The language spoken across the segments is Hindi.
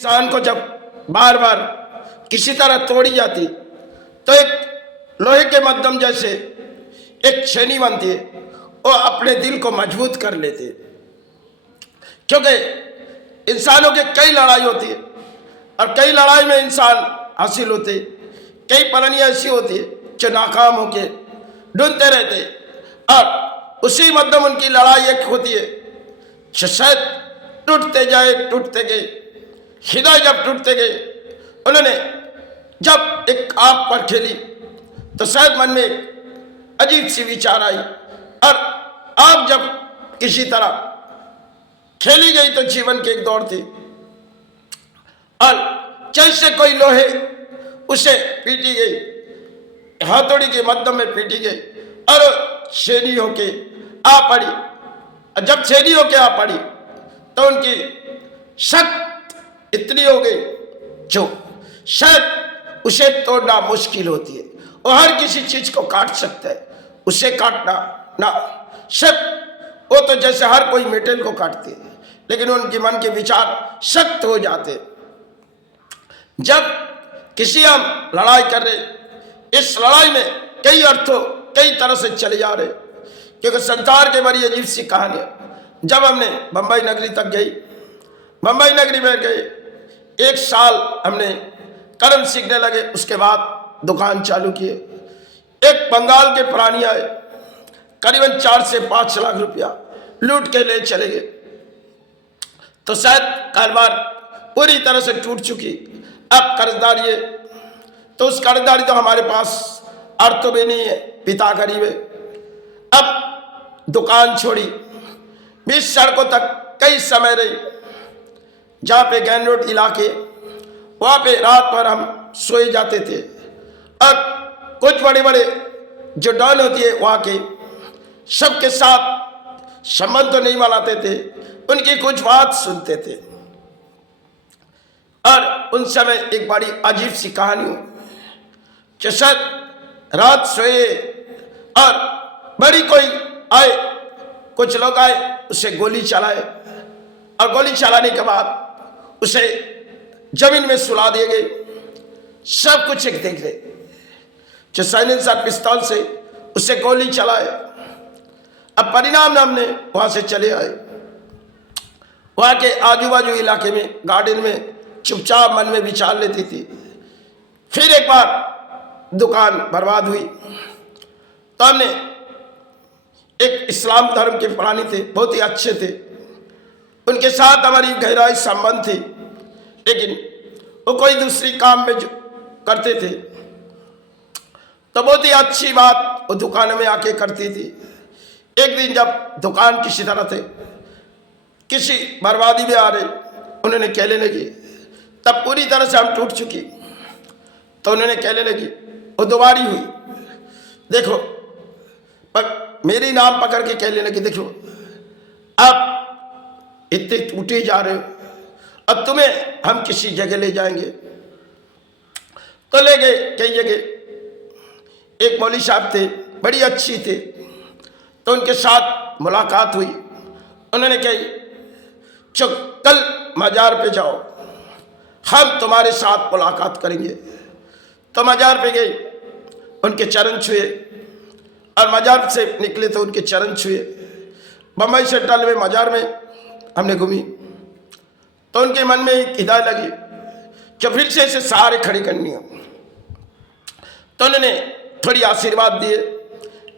इंसान को जब बार बार किसी तरह तोड़ी जाती तो एक लोहे के मध्यम जैसे एक छेनी बनती है, वो अपने दिल को मजबूत कर लेती है। क्योंकि इंसानों की कई लड़ाई होती है और कई लड़ाई में इंसान हासिल होते, कई पलनियाँ ऐसी होती है जो नाकाम होके ढूंढते रहते और उसी मध्यम उनकी लड़ाई एक होती है जो शायद टूटते गए हृदय जब टूटते गए। उन्होंने जब एक आग पर खेली तो शायद मन में एक अजीब सी विचार आई और आग जब किसी तरह खेली गई तो जीवन की एक दौड़ थी और जैसे कोई लोहे उसे पीटी गई, हथौड़ी के मध्यम में पीटी गई और छेनी होके आ पड़ी। जब छेनी होके आ पड़ी तो उनकी शक्ति इतनी हो गई जो शायद उसे तोड़ना मुश्किल होती है। वो हर किसी चीज को काट सकता है, उसे काटना ना शक्त, वो तो जैसे हर कोई मेटल को काटते है, लेकिन उनके मन के विचार सख्त हो जाते। जब किसी हम लड़ाई कर रहे, इस लड़ाई में कई अर्थों कई तरह से चले जा रहे, क्योंकि संसार के बड़ी अजीब सी कहानी है। जब हमने बंबई नगरी तक गई, बंबई नगरी में गए, एक साल हमने कर्म सीखने लगे, उसके बाद दुकान चालू किए। एक बंगाल के प्राणी आए, करीबन 4 से 5 लाख रुपया लूट के ले चले गए। तो शायद कारोबार पूरी तरह से टूट चुकी। अब कर्जदारी है, तो उस कर्जदारी तो हमारे पास अर्थ भी नहीं है, पिता गरीब है। अब दुकान छोड़ी, 20 सड़कों तक कई समय रही, जहाँ पे गैन रोड इलाके, वहाँ पे रात भर हम सोए जाते थे और कुछ बड़े बड़े जो डॉन होती है वहाँ के सबके साथ संबंध तो नहीं बनाते थे, उनकी कुछ बात सुनते थे। और उन समय एक बड़ी अजीब सी कहानी हो कि शायद रात सोए और बड़ी कोई आए, कुछ लोग आए, उसे गोली चलाए और गोली चलाने के बाद उसे जमीन में सुला दिए गए। सब कुछ एक देख रहे, जो साइलेंसर पिस्तौल से उसे गोली चलाए। अब परिणाम हमने वहां से चले आए, वहां के आजू बाजू इलाके में गार्डन में चुपचाप मन में विचार लेती थी। फिर एक बार दुकान बर्बाद हुई तो हमने एक इस्लाम धर्म के प्राणी थे, बहुत ही अच्छे थे, उनके साथ हमारी गहराई संबंध थी, लेकिन वो कोई दूसरी काम में जो करते थे तो बहुत ही अच्छी बात वो दुकान में आके करती थी। एक दिन जब दुकान किसी तरह थे, किसी बर्बादी में आ रहे, उन्होंने कहने लगी, तब पूरी तरह से हम टूट चुकी, तो उन्होंने कहने लगी, वो दोबारी हुई, देखो पर मेरी नाम पकड़ के कहने लगी, देखो आप इतने टूटे जा रहे हो, अब तुम्हें हम किसी जगह ले जाएंगे। तो ले गए कई जगह। एक मौली साहब थे, बड़ी अच्छी थे, तो उनके साथ मुलाकात हुई। उन्होंने कही, चलो कल मजार पे जाओ, हम तुम्हारे साथ मुलाकात करेंगे। तो मजार पे गए, उनके चरण छुए और मजार से निकले तो उनके चरण छुए। बम्बई सेंट्रल में मजार में हमने घूमी तो उनके मन में एक हिदायत लगी कि फिर से इसे सारे खड़ी करनी है। तो उन्होंने थोड़ी आशीर्वाद दिए।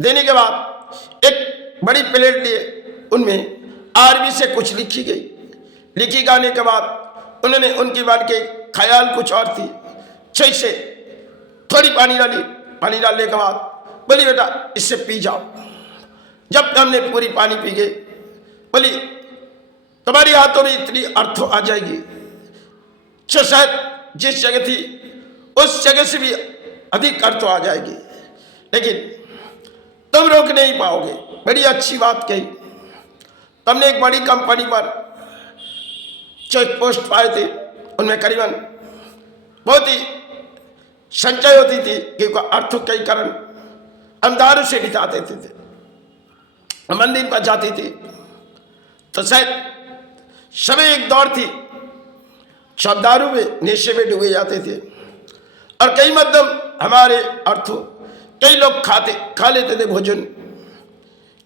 देने के बाद एक बड़ी प्लेट लिए, उनमें अरबी से कुछ लिखी गई। लिखी गाने के बाद उन्होंने उनकी बात के ख्याल कुछ और थी, जैसे थोड़ी पानी डाली, पानी डालने के बाद बोली, बेटा इससे पी जाओ। जब हमने पूरी पानी पी गए, बोली तुम्हारी हाथों में इतनी अर्थ आ जाएगी जो शायद जिस जगह थी उस जगह से भी अधिक अर्थ आ जाएगी, लेकिन तुम रोक नहीं पाओगे। बड़ी अच्छी बात कही। तुमने एक बड़ी कंपनी पर चेक पोस्ट पाए थे, उनमें करीबन बहुत ही संचय होती थी, क्योंकि अर्थों के कारण अंधारों से बिता देते थे। मंदिर पर जाती थी तो शायद समय एक दौड़ थी सब दारू में नशे में डूबे जाते थे। और कई मध्यम हमारे अर्थों कई लोग खा लेते थे भोजन।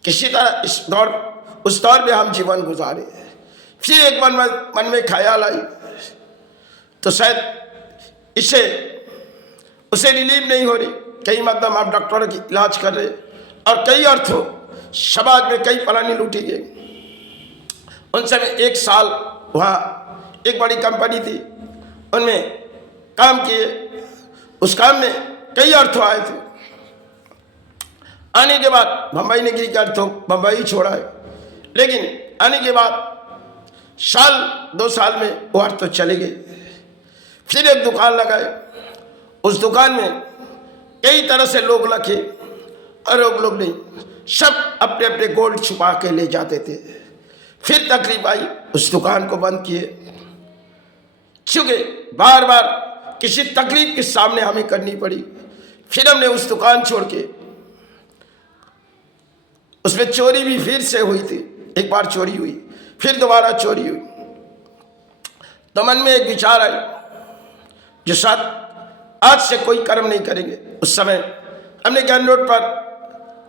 किसी तरह उस दौर में हम जीवन गुजारे। फिर एक मन में ख्याल आई तो शायद उसे रिलीव नहीं हो रही। कई मध्यम आप डॉक्टरों की इलाज कर रहे और कई अर्थों समाज में कई पलानी लूटी गई। उन समय 1 साल वहाँ एक बड़ी कंपनी थी, उनमें काम किए। उस काम में कई अर्थों आए थे। आने के बाद बम्बई नगरी के अर्थों बम्बई छोड़ा है, लेकिन आने के बाद 1-2 साल में वो अर्थ तो चले गए। फिर एक दुकान लगाए। उस दुकान में कई तरह से लोग लगे और लोग नहीं, सब अपने अपने गोल्ड छुपा के ले जाते थे। फिर तकलीफ आई, उस दुकान को बंद किए, क्योंकि बार बार किसी तकलीफ के सामने हमें करनी पड़ी। फिर हमने उस दुकान छोड़ के, उसमें चोरी भी फिर से हुई थी। एक बार चोरी हुई, फिर दोबारा चोरी हुई। तो मन में एक विचार आई, जो साथ आज से कोई कर्म नहीं करेंगे। उस समय हमने ज्ञान रोड पर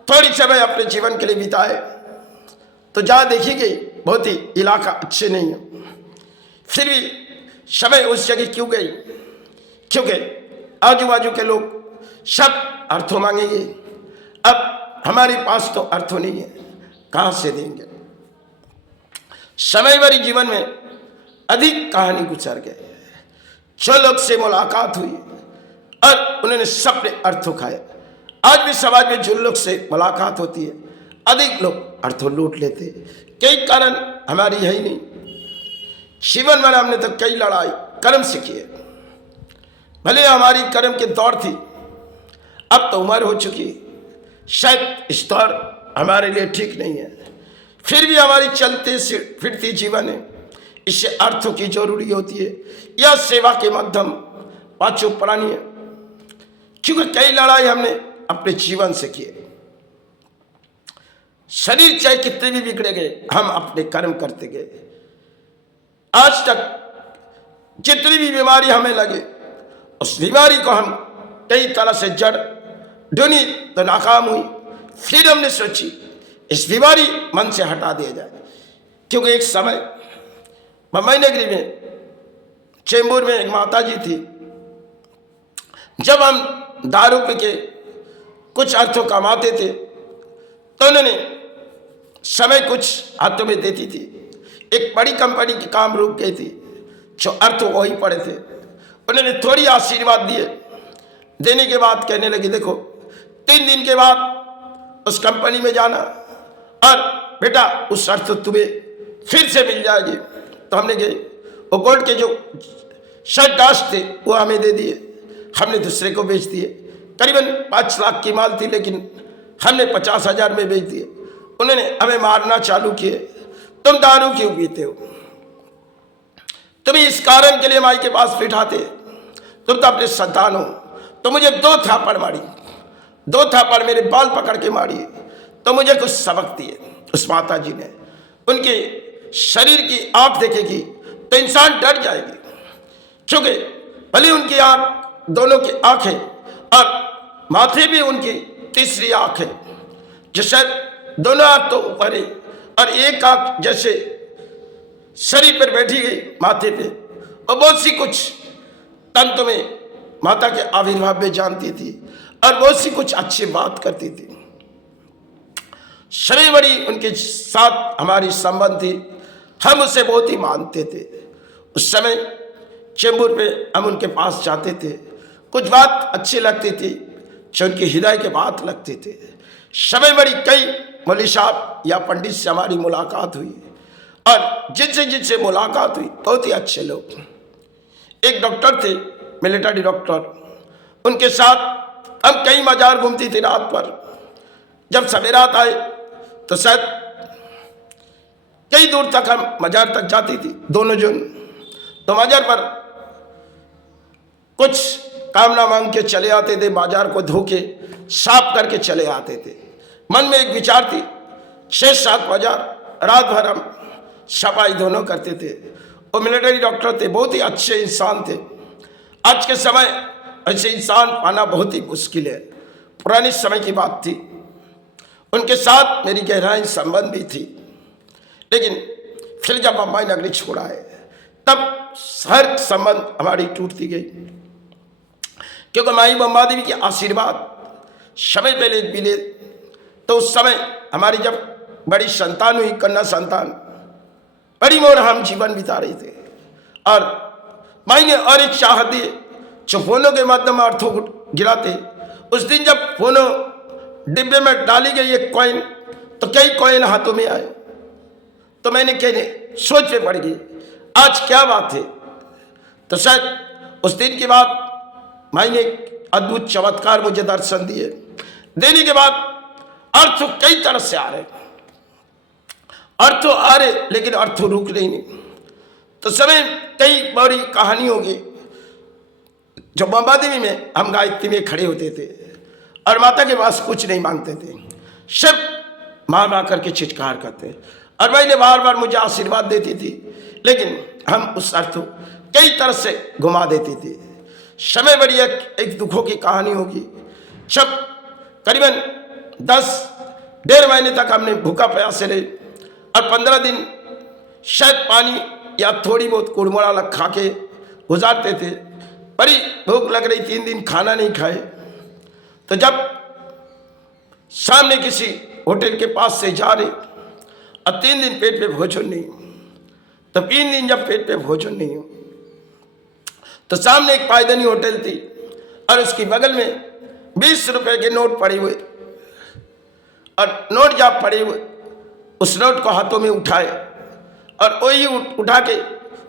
थोड़ी समय अपने जीवन के लिए बिताए, तो जहाँ देखी गई बहुत ही इलाका अच्छे नहीं है। फिर भी समय उस जगह क्यों गई? क्योंकि आजू बाजू के लोग सब अर्थों मांगेंगे। अब हमारे पास तो अर्थों नहीं है, कहाँ से देंगे? समय भरी जीवन में अधिक कहानी गुजर गए। 6 लोग से मुलाकात हुई और उन्होंने सबने अर्थों खाए। आज भी समाज में जिन लोग से मुलाकात होती है, अधिक लोग अर्थों लूट लेते। कई कारण हमारी है ही नहीं। जीवन में हमने तो कई लड़ाई कर्म से किए। भले हमारी कर्म की दौड़ थी, अब तो उम्र हो चुकी, शायद इस दौर हमारे लिए ठीक नहीं है। फिर भी हमारी चलते फिरती जीवन है, इससे अर्थों की जरूरी होती है। यह सेवा के माध्यम पांचों प्राणी है, क्योंकि कई लड़ाई हमने अपने जीवन से किए। शरीर चाहे कितने भी बिगड़े गए, हम अपने कर्म करते गए। आज तक जितनी भी बीमारी हमें लगे, उस बीमारी को हम कई तरह से जड़ ढूंढी तो नाकाम हुई। फिर हमने सोची इस बीमारी मन से हटा दिया जाए, क्योंकि एक समय बम्बई नगरी में चेंबूर में एक माता जी थी। जब हम दारू पी के कुछ अर्थों कमाते थे, तो उन्होंने समय कुछ हाथों में देती थी। एक बड़ी कंपनी की काम रुक गई थी, जो अर्थ वही पड़े थे। उन्होंने थोड़ी आशीर्वाद दिए। देने के बाद कहने लगी, देखो 3 दिन के बाद उस कंपनी में जाना और बेटा उस अर्थ तुम्हें फिर से मिल जाएगी। तो हमने गए, वो गोल्ड के जो शर्ट डास्ट थे वो हमें दे दिए, हमने दूसरे को बेच दिए। करीबन 5 लाख की माल थी, लेकिन हमने 50,000 में बेच दिए। उन्होंने हमें मारना चालू किए, तुम दारू क्यों पीते हो? तुम्हें इस कारण के लिए माई के पास बिठाते, तुम तो अपने संतान हो। तो मुझे 2 थापड़ मारी, 2 थापड़ मेरे बाल पकड़ के मारी, तो मुझे कुछ सबक दिए। उस माता जी ने, उनके शरीर की आंख देखेगी तो इंसान डर जाएगी, क्योंकि भले उनकी आंख, दोनों की आंखें और माथे भी उनकी तीसरी आंख है, जो शायद दोनों आंख तो ऊपर है और एक आंख जैसे शरीर पर बैठी गई माथे पे। और बहुत सी कुछ तंत्र में माता के आविर्भाव में जानती थी और बहुत सी कुछ अच्छी बात करती थी। शरीर बड़ी उनके साथ हमारी संबंध थी, हम उसे बहुत ही मानते थे। उस समय चेंबूर पे हम उनके पास जाते थे, कुछ बात अच्छी लगती थी, जो उनकी हृदय के बात लगती थी। समय बड़ी कई मौलवी साहब या पंडित से हमारी मुलाकात हुई और जिनसे मुलाकात हुई बहुत ही अच्छे लोग। एक डॉक्टर थे, मिलिट्री डॉक्टर, उनके साथ हम कई मजार घूमती थी रात पर। जब सवेरात आए तो शायद कई दूर तक हम मजार तक जाती थी दोनों जन। तो मजार पर कुछ कामना मांग के चले आते थे, बाजार को धो के साफ करके चले आते थे। मन में एक विचार थी, 6-7 बाजार रात भर हम सफाई दोनों करते थे। वो मिलिट्री डॉक्टर थे, बहुत ही अच्छे इंसान थे। आज के समय ऐसे इंसान पाना बहुत ही मुश्किल है। पुराने समय की बात थी, उनके साथ मेरी गहराई संबंध भी थी, लेकिन फिर जब अम्बाई नगरी छोड़ा है तब हर संबंध हमारी टूटती गई, क्योंकि माई बम्बा देवी के आशीर्वाद समय पहले मिले तो उस समय हमारी जब बड़ी संतान हुई, कन्या संतान, बड़ी मोर हम जीवन बिता रहे थे। और माई ने और एक चाह दी जो फोनों के माध्यम में अर्थों को गिराते। उस दिन जब फोनों डिब्बे में डाली गई एक कॉइन, तो कई कॉइन हाथों में आए, तो मैंने कहने सोच में पड़ गई आज क्या बात है। तो शायद उस दिन के बाद माई ने अद्भुत चमत्कार मुझे दर्शन दिए। देने के बाद अर्थ कई तरह से आ रहे, अर्थ आ रहे, लेकिन अर्थ रुक नहीं। तो समय कई बड़ी कहानी होगी जो बम्बा देवी में हम गायत्री में खड़े होते थे और माता के पास कुछ नहीं मांगते थे, सिर्फ मां मां करके चित्कार करते। और भाई ने बार बार मुझे आशीर्वाद देती थी, लेकिन हम उस अर्थ कई तरह से घुमा देती थी। समय बड़ी एक दुखों की कहानी होगी जब करीबन 10-1.5 महीने तक हमने भूखा प्यासे रहे और 15 दिन शायद पानी या थोड़ी बहुत कुड़मुड़ा लग खा के गुजारते थे। बड़ी भूख लग रही, 3 दिन खाना नहीं खाए। तो जब सामने किसी होटल के पास से जा रहे और 3 दिन पेट पे भोजन नहीं, तो 3 दिन जब पेट पे भोजन नहीं हो तो सामने एक पायदानी होटल थी और उसकी बगल में 20 रुपए के नोट पड़े हुए, और नोट जब पड़े हुए उस नोट को हाथों में उठाए और वही उठा के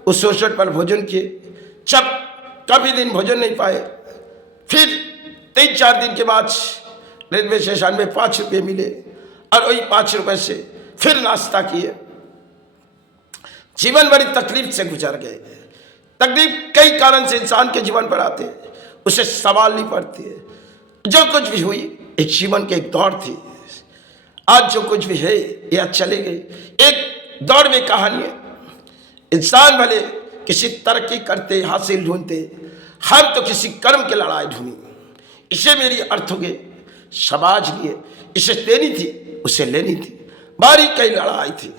उस सोचट पर भोजन किए। जब काफी दिन भोजन नहीं पाए, फिर 3-4 दिन के बाद रेलवे स्टेशन में 5 रुपये मिले और वही 5 रुपए से फिर नाश्ता किए। जीवन बड़ी तकलीफ से गुजर गए। तकलीफ कई कारण से इंसान के जीवन पर आते, उसे सवाल नहीं पड़ती है। जो कुछ भी हुई एक जीवन के एक दौड़ थी, आज जो कुछ भी है यह चले गई। एक दौड़ में कहानी है, इंसान भले किसी तरक्की करते हासिल ढूंढते, हम तो किसी कर्म की लड़ाई ढूंढी। इसे मेरी अर्थों के समाज लिए इसे देनी थी, उसे लेनी थी, बारी कई लड़ाई थी।